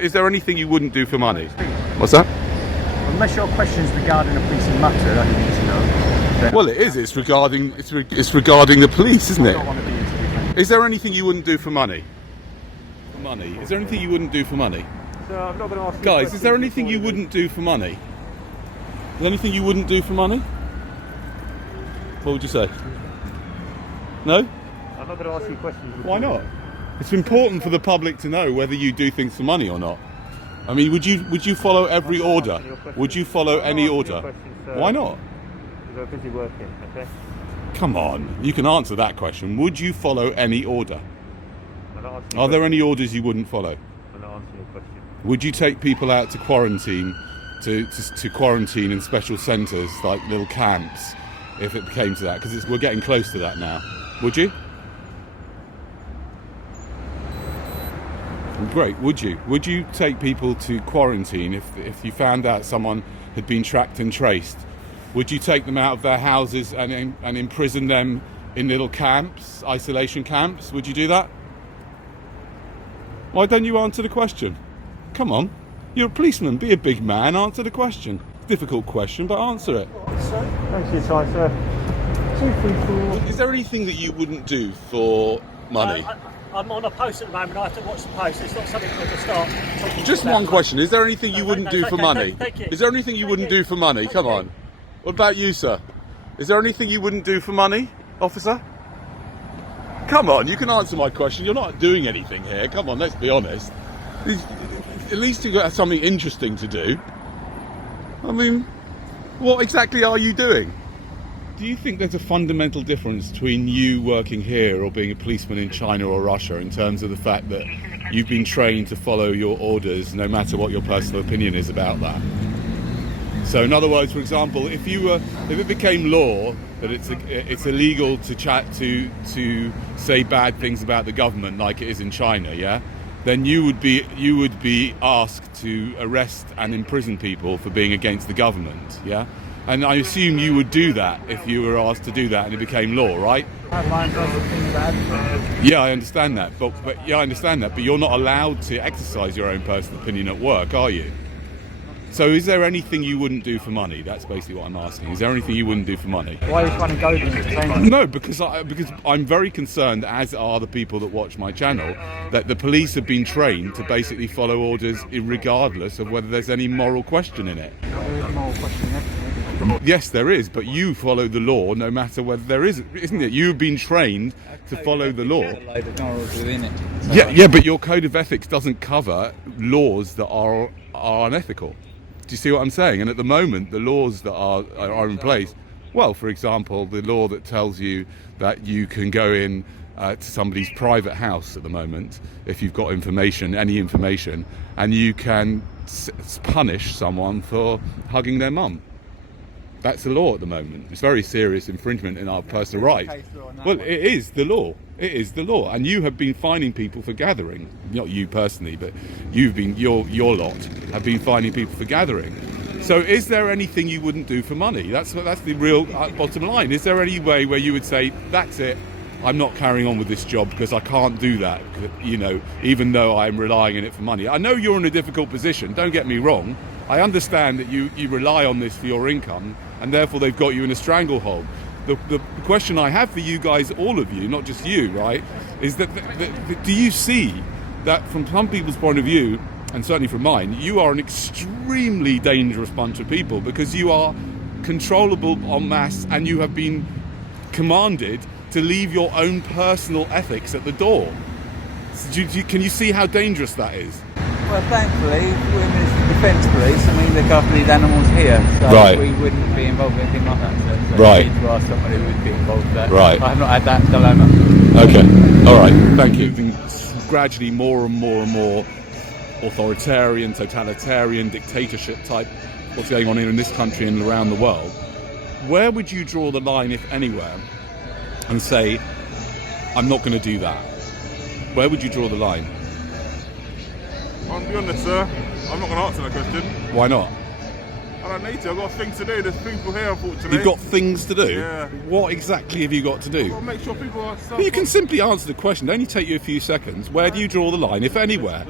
Is there anything you wouldn't do for money? What's that? Unless your question's regarding a policing matter that you need to know. Well, it is. It's regarding the police, isn't I it? don't want to be into Is there anything you wouldn't do for money? For money? Is there anything you wouldn't do for money? So I'm not going to ask you Guys, is there anything you wouldn't do for money? Is there anything you wouldn't do for money? What would you say? No? I'm not going to ask you questions. Why not? It's important for the public to know whether you do things for money or not. I mean, would you follow every order? Would you follow any order? Why not? You're busy working, okay? Come on, you can answer that question. Would you follow any order? Are there any orders you wouldn't follow? I'm not answering your question. Would you take people out to quarantine, to quarantine in special centres like little camps, if it came to that? Because we're getting close to that now. Would you? Great. Would you? Would you take people to quarantine if you found out someone had been tracked and traced? Would you take them out of their houses and imprison them in little camps, isolation camps? Would you do that? Why don't you answer the question? Come on. You're a policeman. Be a big man. Answer the question. Difficult question, but answer it. Thanks for your time, sir. 2, 3, 4. Is there anything that you wouldn't do for money? I'm on a post at the moment. I have to watch the post. It's not something I can start talking Just about. one question. Is there anything you wouldn't do for okay, money? thank you. Is there anything you wouldn't do for money? Come on. What about you, sir? Is there anything you wouldn't do for money, officer? Come on, you can answer my question. You're not doing anything here. Come on, let's be honest. At least you've got something interesting to do. I mean, what exactly are you doing? Do you think there's a fundamental difference between you working here or being a policeman in China or Russia in terms of the fact that you've been trained to follow your orders no matter what your personal opinion is about that? So in other words, for example, if it became law that it's illegal to say bad things about the government like it is in China, yeah, then you would be asked to arrest and imprison people for being against the government, yeah? And I assume you would do that if you were asked to do that and it became law, right? Yeah, I understand that. But you're not allowed to exercise your own personal opinion at work, are you? So is there anything you wouldn't do for money? That's basically what I'm asking. Is there anything you wouldn't do for money? Why are you trying to go to No, because I'm very concerned, as are the people that watch my channel, that the police have been trained to basically follow orders regardless of whether there's any moral question in it. There is a moral question, Yes, there is, but you follow the law no matter whether there isn't it? You've been trained to follow the law. Yeah, but your code of ethics doesn't cover laws that are unethical. Do you see what I'm saying? And at the moment, the laws that are in place, well, for example, the law that tells you that you can go in to somebody's private house at the moment if you've got any information, and you can punish someone for hugging their mum. That's the law at the moment. It's very serious infringement in our personal rights. Well, it is the law. It is the law. And you have been fining people for gathering. Not you personally, but your lot have been fining people for gathering. So is there anything you wouldn't do for money? That's the real bottom line. Is there any way where you would say, that's it, I'm not carrying on with this job because I can't do that, even though I'm relying on it for money? I know you're in a difficult position, don't get me wrong. I understand that you rely on this for your income, and therefore they've got you in a stranglehold. The question I have for you guys, all of you, not just you, right, is that do you see that from some people's point of view, and certainly from mine, you are an extremely dangerous bunch of people because you are controllable en masse and you have been commanded to leave your own personal ethics at the door. Can you see how dangerous that is? Well, thankfully, we're Ministry of Defence Police. I mean, look after these animals here, so Right. we wouldn't be involved in anything like that. So Right. we need to ask somebody who would be involved with that. Right. I have not had that dilemma. Okay, all right, thank you. Gradually more and more authoritarian, totalitarian, dictatorship type, what's going on here in this country and around the world. Where would you draw the line, if anywhere, and say, I'm not going to do that? Where would you draw the line? I'll be honest, sir. I'm not going to answer that question. Why not? I don't need to. I've got things to do. There's people here, unfortunately. You've got things to do? Yeah. What exactly have you got to do? I've got to make sure people are... But you can simply answer the question. It only take you a few seconds. Where do you draw the line, if anywhere?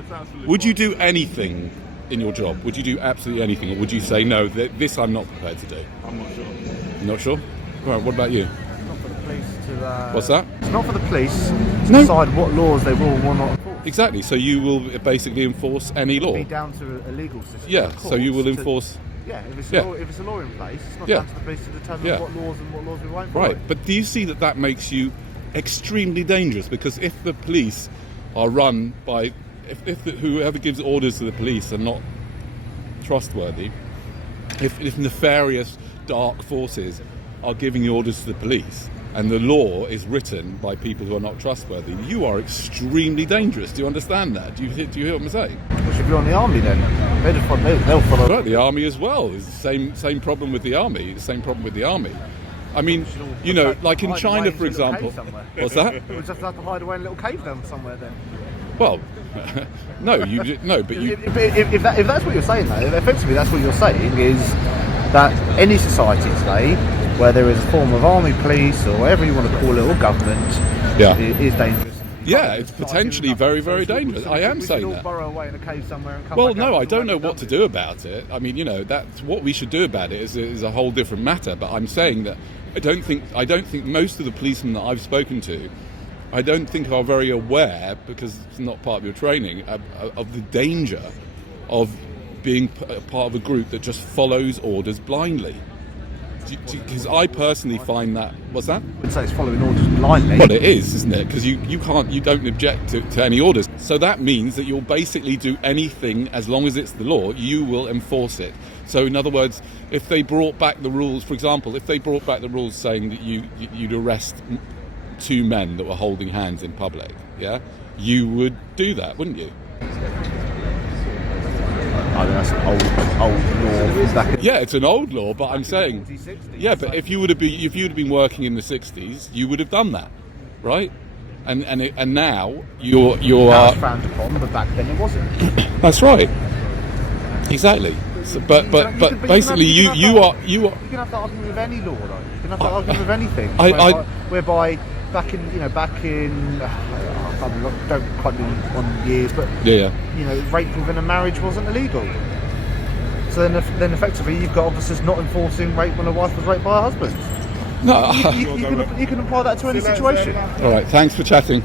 Would you do anything in your job? Would you do absolutely anything? Or would you say, no, this I'm not prepared to do? I'm not sure. You're not sure? Right, what about you? It's not for the police to... What's that? It's not for the police to No. decide what laws they will or will not enforce. Exactly. So you will basically enforce any law? It'll be down to a legal system. Yeah, of so you will courts to- enforce... Yeah, if it's, Yeah. if it's a law in place, it's not Yeah. down to the police to determine Yeah. what laws we won't follow. Right, but do you see that makes you extremely dangerous? Because if the police are run by... If whoever gives orders to the police are not trustworthy, if nefarious dark forces are giving orders to the police and the law is written by people who are not trustworthy, you are extremely dangerous. Do you understand that? Do you hear what I'm saying? What should be on the army then? They'll follow. Right, the army as well. It's the same problem with the army. The same problem with the army. I mean, you know, like in Hide China, away for into a little example. cave somewhere. What's that? We'll just have to hide away in a little cave then somewhere then. Well, no, but you. If that's what you're saying, though, effectively that's what you're saying is that any society today where there is a form of army, police, or whatever you want to call it, or government, Yeah. is dangerous. Yeah, it's potentially very, very dangerous. I am saying we should all that. burrow away in a cave somewhere and come Well, back no, out I don't know and what to do about it. I mean, you know, that's what we should do about it is a whole different matter. But I'm saying that I don't think most of the policemen that I've spoken to, I don't think are very aware, because it's not part of your training, of the danger of being a part of a group that just follows orders blindly. Because I personally find that... What's that? I would say it's following orders blindly. Well, it is, isn't it? Because you don't object to any orders. So that means that you'll basically do anything as long as it's the law, you will enforce it. So in other words, if they brought back the rules, for example, if they brought back the rules saying that you'd arrest 2 men that were holding hands in public, yeah, you would do that, wouldn't you? I mean, that's an old law. Back in Yeah, it's an old law, but I'm saying, 40s, 60s, yeah, but so- if you would have been working in the 60s, you would have done that, right? And now you Now are. it's frowned upon, but back then it wasn't. That's right. Exactly. So, but basically, you are. You can have that argument with any law, though. You can have that argument with anything. I- whereby back in don't quite be on years, but Yeah. you know, rape within a marriage wasn't illegal. So then effectively, you've got officers not enforcing rape when a wife was raped by her husband. No. You can apply that to any situation. All right. Thanks for chatting.